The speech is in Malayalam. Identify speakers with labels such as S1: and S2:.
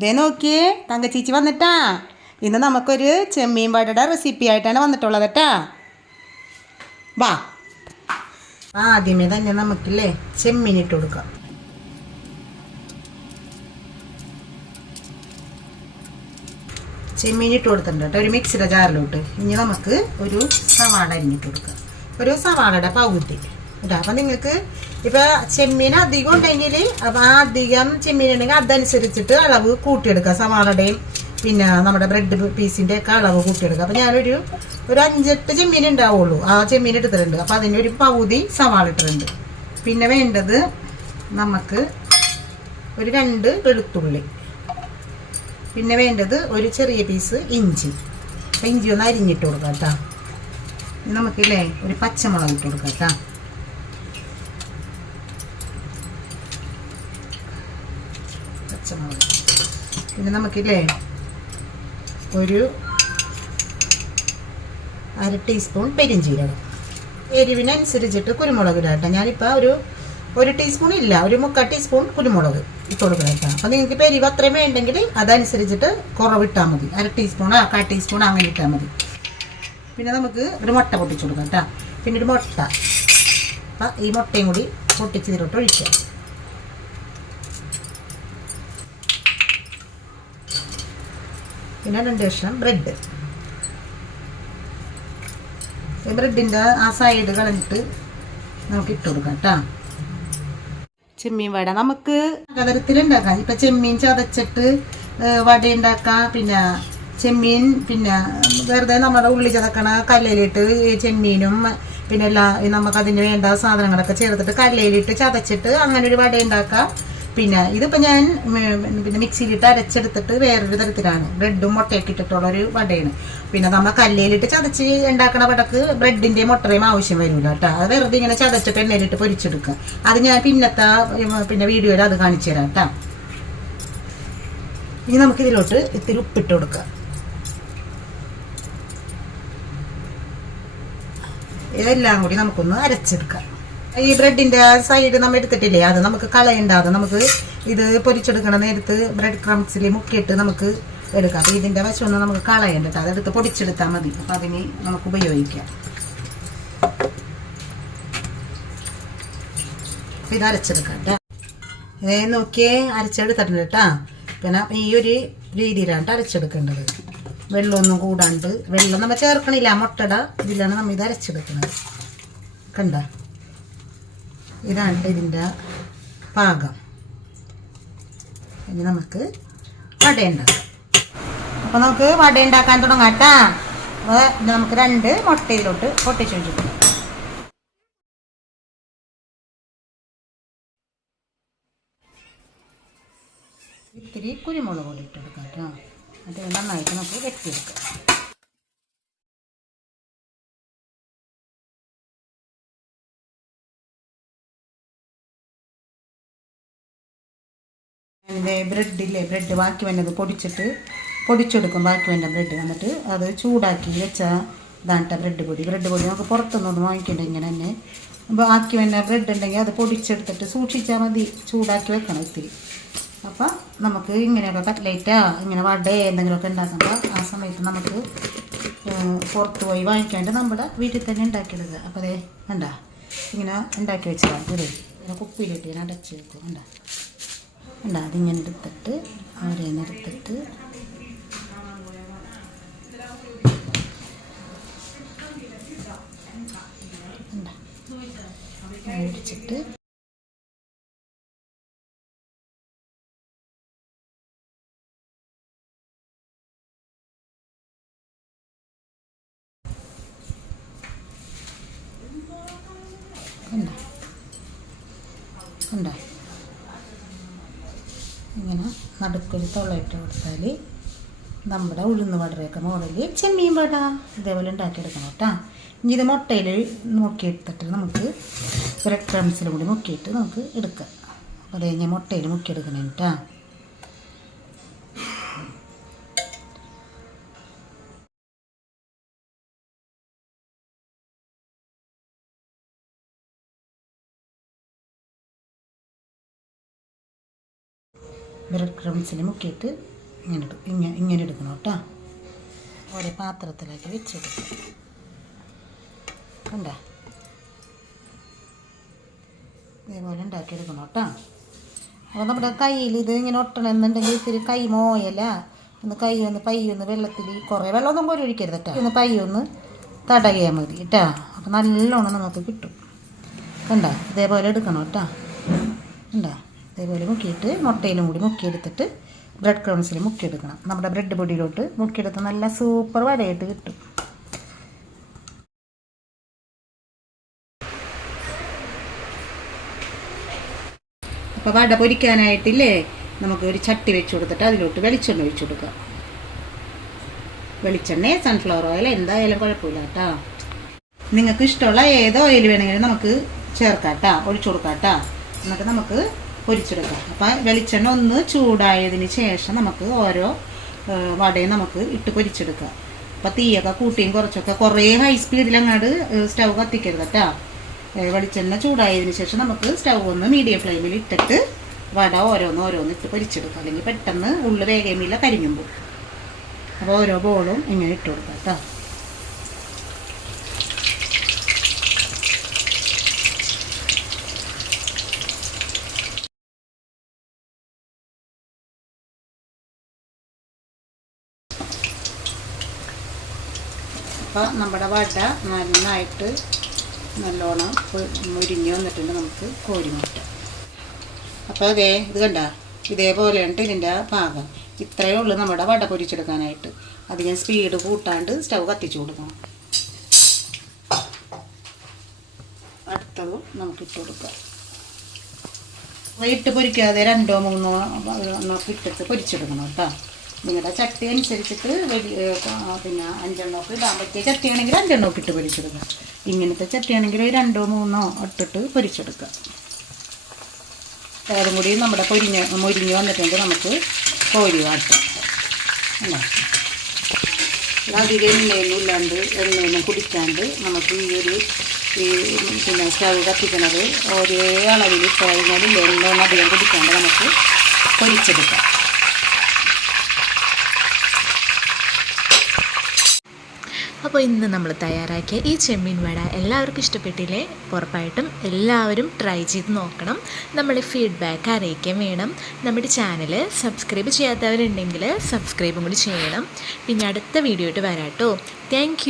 S1: ഇതേ നോക്കിയേ തങ്കച്ചീച്ചി വന്നിട്ടാ. ഇന്ന് നമുക്കൊരു ചെമ്മീൻ വടയുടെ റെസിപ്പി ആയിട്ടാണ് വന്നിട്ടുള്ളത് കേട്ടാ വാ. ആദ്യമേ തന്നെ നമുക്കില്ലേ ചെമ്മീൻ ഇട്ട് കൊടുക്കാം. ചെമ്മീൻ ഇട്ട് കൊടുത്തിട്ടുണ്ട് കേട്ടോ ഒരു മിക്സിയുടെ ജാറിലോട്ട്. ഇനി നമുക്ക് ഒരു സവാള അരിഞ്ഞിട്ട് കൊടുക്കാം. ഒരു സവാളയുടെ പകുതി. കേട്ടോ അപ്പം നിങ്ങൾക്ക് ഇപ്പം ചെമ്മീൻ അധികം ഉണ്ടെങ്കിൽ ആ അധികം ചെമ്മീൻ ഉണ്ടെങ്കിൽ അതനുസരിച്ചിട്ട് അളവ് കൂട്ടിയെടുക്കുക. സവാളയുടെയും പിന്നെ നമ്മുടെ ബ്രെഡ് പീസിന്റെ ഒക്കെ അളവ് കൂട്ടിയെടുക്കുക. അപ്പൊ ഞാനൊരു ഒരു അഞ്ചെട്ട് ചെമ്മീൻ ഉണ്ടാവുള്ളൂ. ആ ചെമ്മീൻ എടുത്തിട്ടുണ്ട്. അപ്പം ഒരു പകുതി സവാള ഇട്ടിട്ടുണ്ട്. പിന്നെ വേണ്ടത് നമുക്ക് ഒരു രണ്ട് വെളുത്തുള്ളി. പിന്നെ വേണ്ടത് ഒരു ചെറിയ പീസ് ഇഞ്ചി. അപ്പം ഇഞ്ചി ഒന്ന് അരിഞ്ഞിട്ട് കൊടുക്കാം കേട്ടോ. നമുക്കില്ലേ ഒരു പച്ചമുളക് ഇട്ട് കൊടുക്കാം കേട്ടോ. പച്ചമുളക് പിന്നെ നമുക്കില്ലേ ഒരു അര ടീസ്പൂൺ പെരിഞ്ചീരകം. എരിവിനനുസരിച്ചിട്ട് കുരുമുളക് ഇടാം കേട്ടോ. ഞാനിപ്പോൾ ഒരു ഒരു ടീസ്പൂൺ ഇല്ല ഒരു മുക്കാൽ ടീസ്പൂൺ കുരുമുളക് ഇട്ട് കൊടുക്കണം കേട്ടോ. അപ്പം നിങ്ങൾക്ക് ഇപ്പോൾ എരിവ് അത്രയും വേണ്ടെങ്കിൽ അതനുസരിച്ചിട്ട് കുറവിട്ടാൽ മതി. അര ടീസ്പൂൺ ആ കാൽ ടീസ്പൂൺ അങ്ങനെ ഇട്ടാൽ മതി. പിന്നെ നമുക്ക് ഒരു മുട്ട പൊട്ടിച്ചു കൊടുക്കാം കേട്ടോ. പിന്നെ ഒരു മുട്ട. അപ്പം ഈ മുട്ടയും കൂടി പൊട്ടിച്ച് ഇതിലോട്ട് ഒഴിക്കാം. പിന്നെ രണ്ട് കഷ്ണം ബ്രെഡ് ബ്രെഡിന്റെ ആ സൈഡ് കളഞ്ഞിട്ട് നമുക്ക് ഇട്ട് കൊടുക്കാം കേട്ടോ ചെമ്മീൻ വട. നമുക്ക് പലതരത്തിലുണ്ടാക്കാം. ഇപ്പം ചെമ്മീൻ ചതച്ചിട്ട് വട ഉണ്ടാക്കാം പിന്നെ ചെമ്മീൻ പിന്നെ വെറുതെ നമ്മുടെ ഉള്ളി ചതക്കണ കല്ലയിലിട്ട് ഈ ചെമ്മീനും പിന്നെ എല്ലാ നമുക്ക് അതിന് വേണ്ട സാധനങ്ങളൊക്കെ ചേർത്തിട്ട് കല്ലയിലിട്ട് ചതച്ചിട്ട് അങ്ങനെ ഒരു വട ഉണ്ടാക്കാം പിന്നെ ഇതിപ്പോൾ ഞാൻ പിന്നെ മിക്സിയിലിട്ട് അരച്ചെടുത്തിട്ട് വേറൊരു തരത്തിലാണ്. ബ്രെഡും മുട്ടയൊക്കെ ഇട്ടിട്ടുള്ള ഒരു വടയാണ്. പിന്നെ നമ്മൾ കല്ലയിലിട്ട് ചതച്ച് ഉണ്ടാക്കണ വടക്ക് ബ്രെഡിന്റെയും മുട്ടയും ആവശ്യം വരില്ല കേട്ടോ. അത് വെറുതെ ഇങ്ങനെ ചതച്ചിട്ട് എണ്ണയിലിട്ട് പൊരിച്ചെടുക്കുക. അത് ഞാൻ പിന്നത്തെ പിന്നെ വീഡിയോയിൽ അത് കാണിച്ചു തരാം കേട്ടോ. ഇനി നമുക്ക് ഇതിലോട്ട് ഇത്തിരി ഉപ്പിട്ട് കൊടുക്കാം. ഇതെല്ലാം കൂടി നമുക്കൊന്ന് അരച്ചെടുക്കാം. ഈ ബ്രെഡിന്റെ സൈഡ് നമ്മൾ എടുത്തിട്ടില്ലേ? അത് നമുക്ക് കളയണ്ടാതെ നമുക്ക് ഇത് പൊരിച്ചെടുക്കണ നേരത്ത് ബ്രെഡ് ക്രംസിൽ മുക്കിയിട്ട് നമുക്ക് എടുക്കാം. അപ്പോൾ ഇതിന്റെ വശമൊന്നും നമുക്ക് കളയണ്ട അതെടുത്ത് പൊടിച്ചെടുത്താൽ മതി. അപ്പോൾ അതിന് നമുക്ക് ഉപയോഗിക്കാം. അപ്പം ഇത് അരച്ചെടുക്കാം കേട്ടോ ഇതേ നോക്കിയേ അരച്ചെടുത്തിട്ടുണ്ട് കേട്ടോ പിന്നെ ഈ ഒരു രീതിയിലാണ് അരച്ചെടുക്കേണ്ടത്. വെള്ളമൊന്നും കൂടാണ്ട് വെള്ളം നമ്മൾ ചേർക്കണില്ല. മുട്ടട ഇതിലാണ് നമ്മൾ ഇത് അരച്ചെടുക്കുന്നത് കണ്ട? ഇതാണ് ഇതിന്റെ പാകം. ഇനി നമുക്ക് വട ഉണ്ടാക്കാം. അപ്പോൾ നമുക്ക് വട ഉണ്ടാക്കാൻ തുടങ്ങാം കേട്ടോ അപ്പോൾ നമുക്ക് രണ്ട് മുട്ടയിലോട്ട് പൊട്ടിച്ചു വെച്ചിട്ടുണ്ട്. ഇത്തിരി കുരുമുളക് പൊടി ഇട്ടെടുക്കാം കേട്ടോ അത് ഇത് നന്നായിട്ട് നമുക്ക് വെട്ടിയെടുക്കാം. ഇതിന്റെ ബ്രെഡില്ലേ ബ്രെഡ് ബാക്കി വന്നത് പൊടിച്ചിട്ട് പൊടിച്ചെടുക്കും ബാക്കി വേണ്ട ബ്രെഡ് വന്നിട്ട് അത് ചൂടാക്കി വെച്ച ഇതാണ് ബ്രെഡ് പൊടി. ബ്രെഡ് പൊടി നമുക്ക് പുറത്തുനിന്നൊന്നും വാങ്ങിക്കേണ്ട ഇങ്ങനെ തന്നെ. ബാക്കി വേണ്ട ബ്രെഡ് ഉണ്ടെങ്കിൽ അത് പൊടിച്ചെടുത്തിട്ട് സൂക്ഷിച്ചാൽ മതി ചൂടാക്കി വെക്കണം ഇത്തിരി. അപ്പം നമുക്ക് ഇങ്ങനെയൊക്കെ കട്ട്ലേറ്റാ ഇങ്ങനെ വട എന്തെങ്കിലുമൊക്കെ ഉണ്ടാക്കുമ്പോൾ ആ സമയത്ത് നമുക്ക് പുറത്ത് പോയി വാങ്ങിക്കാണ്ട് നമ്മുടെ വീട്ടിൽ തന്നെ ഉണ്ടാക്കിയെടുക്കുക. അപ്പോൾ അതേ ഉണ്ടാ ഇങ്ങനെ ഉണ്ടാക്കി വെച്ചതാണ് ഇങ്ങനെ കുപ്പിയിലിട്ട് ഇങ്ങനെ അടച്ച് വെക്കും കണ്ട. കണ്ട അതിങ്ങനെ എടുത്തിട്ട് അവരെ എടുത്തിട്ട് കണ്ട ഉണ്ടോ ഉണ്ടോ ഇങ്ങനെ നടുക്കൊരു തൊള്ളയിട്ട് കൊടുത്താൽ നമ്മുടെ ഉഴുന്ന് വടയൊക്കെ മോഡൽ ചെമ്മീൻ വട ഇതേപോലെ ഉണ്ടാക്കിയെടുക്കണം കേട്ടോ. ഇനി ഇത് മുട്ടയിൽ മുക്കിയെടുത്തിട്ട് നമുക്ക് ബ്രെഡ് ക്രംസിലും കൂടി മുക്കിയിട്ട് നമുക്ക് എടുക്കാം. അപ്പോൾ അത് കഴിഞ്ഞ് മുട്ടയിൽ മുക്കിയെടുക്കണം കേട്ടോ ബ്രെഡ് ക്രംസിൽ മുക്കിയിട്ട് ഇങ്ങനെ ഇങ്ങനെ ഇങ്ങനെ എടുക്കണം കേട്ടോ. ഒരു പാത്രത്തിലേക്ക് വെച്ചെടുക്കും കണ്ട? ഇതേപോലെ ഉണ്ടാക്കിയെടുക്കണം കേട്ടോ. അപ്പോൾ നമ്മുടെ കയ്യിൽ ഇത് ഇങ്ങനെ ഒട്ടണമെന്നുണ്ടെങ്കിൽ ഇത്തിരി കൈ മോയല. ഒന്ന് കൈ ഒന്ന് പയ്യ ഒന്ന് വെള്ളത്തിൽ കുറേ വെള്ളമൊന്നും കോരി ഒഴിക്കരുത് കേട്ടോ. ഒന്ന് പയ്യ ഒന്ന് തടകിയാൽ മതി കേട്ടോ. അപ്പോൾ നല്ലോണം നമുക്ക് കിട്ടും. കണ്ടോ? ഇതേപോലെ എടുക്കണം കേട്ടോ. കണ്ടോ? ഇതേപോലെ മുക്കിയിട്ട് മുട്ടയിലും കൂടി മുക്കിയെടുത്തിട്ട് ബ്രെഡ് ക്രൗൺസിൽ മുക്കിയെടുക്കണം. നമ്മുടെ ബ്രെഡ് പൊടിയിലോട്ട് മുക്കിയെടുത്ത് നല്ല സൂപ്പർ വരയായിട്ട് കിട്ടും. അപ്പോൾ വട പൊരിക്കാനായിട്ടില്ലേ? നമുക്ക് ഒരു ചട്ടി വെച്ച് കൊടുത്തിട്ട് അതിലോട്ട് വെളിച്ചെണ്ണ ഒഴിച്ചു കൊടുക്കുക വെളിച്ചെണ്ണ സൺഫ്ലവർ ഓയിൽ എന്തായാലും കുഴപ്പമില്ല കേട്ടോ. നിങ്ങൾക്ക് ഇഷ്ടമുള്ള ഏത് ഓയിൽ വേണമെങ്കിലും നമുക്ക് ചേർക്കാം കേട്ടോ. ഒഴിച്ചു കൊടുക്കാം കേട്ടോ. എന്നിട്ട് നമുക്ക് പൊരിച്ചെടുക്കാം. അപ്പം വെളിച്ചെണ്ണ ഒന്ന് ചൂടായതിന് ശേഷം നമുക്ക് ഓരോ വടയും നമുക്ക് ഇട്ട് പൊരിച്ചെടുക്കാം അപ്പം തീയൊക്കെ കൂട്ടിയും കുറച്ചൊക്കെ കുറേ ഹൈ സ്പീഡിലങ്ങാട് സ്റ്റൗ കത്തിക്കരുത് കേട്ടോ വെളിച്ചെണ്ണ ചൂടായതിന് ശേഷം നമുക്ക് സ്റ്റൗ ഒന്ന് മീഡിയം ഫ്ലെയിമിൽ ഇട്ടിട്ട് വട ഓരോന്ന് ഓരോന്ന് ഇട്ട് പൊരിച്ചെടുക്കാം അല്ലെങ്കിൽ പെട്ടെന്ന് ഉള്ളു വേഗമില്ല കരിഞ്ഞുമ്പോൾ അപ്പോൾ ഓരോ ബോളും ഇങ്ങനെ ഇട്ട് കൊടുക്കാം കേട്ടോ അപ്പോൾ നമ്മുടെ വട നന്നായിട്ട് നല്ലോണം മുരിഞ്ഞ് വന്നിട്ടുണ്ട് നമുക്ക് കോരി മാറ്റാം. അപ്പോൾ അതേ ഇത് കണ്ട? ഇതേപോലെയാണ് ഇതിന്റെ പാകം ഇത്രയേ ഉള്ളൂ നമ്മുടെ വട പൊരിച്ചെടുക്കാനായിട്ട്. അധികം സ്പീഡ് കൂട്ടാണ്ട് സ്റ്റവ് കത്തിച്ചു കൊടുക്കണം. അടുത്തതും നമുക്ക് ഇട്ട് കൊടുക്കാം. ഇട്ട് പൊരിക്കാതെ രണ്ടോ മൂന്നോ നമുക്ക് ഇട്ടിട്ട് പൊരിച്ചെടുക്കണം കേട്ടോ. നിങ്ങളുടെ ചട്ടി അനുസരിച്ചിട്ട് ആ, പിന്നെ അഞ്ചെണ്ണമൊക്കെ ഇടാൻ പറ്റിയ ചട്ടിയാണെങ്കിൽ അഞ്ചെണ്ണമൊക്കെ ഇട്ട് പൊരിച്ചെടുക്കുക ഇങ്ങനത്തെ ചട്ടിയാണെങ്കിൽ രണ്ടോ മൂന്നോ ഇട്ടിട്ട് പൊരിച്ചെടുക്കുക അതും കൂടി നമ്മുടെ പൊരിഞ്ഞ് മൊരിഞ്ഞ് വന്നിട്ടുണ്ട് നമുക്ക് കോഴി വാട്ടാം. അല്ലേ? അധികം എണ്ണയൊന്നും ഇല്ലാണ്ട് എണ്ണയൊന്നും കുടിക്കാണ്ട് നമുക്ക് ഈ ഒരു ഈ പിന്നെ സ്റ്റൗ കത്തിക്കുന്നത് ഒരേ അളവിൽ ഇട്ട് കഴിഞ്ഞാൽ എണ്ണയൊന്നും അധികം കുടിക്കാണ്ട് നമുക്ക് പൊരിച്ചെടുക്കാം.
S2: അപ്പോൾ ഇന്ന് നമ്മൾ തയ്യാറാക്കിയ ഈ ചെമ്മീൻ വട എല്ലാവർക്കും ഇഷ്ടപ്പെട്ടില്ലേ? ഉറപ്പായിട്ടും എല്ലാവരും ട്രൈ ചെയ്ത് നോക്കണം. നമ്മുടെ ഫീഡ്ബാക്ക് അറിയിക്കാൻ വേണം. നമ്മുടെ ചാനൽ സബ്സ്ക്രൈബ് ചെയ്യാത്തവരുണ്ടെങ്കിൽ സബ്സ്ക്രൈബും കൂടി ചെയ്യണം. പിന്നെ അടുത്ത വീഡിയോ ആയിട്ട് വരാം കേട്ടോ താങ്ക്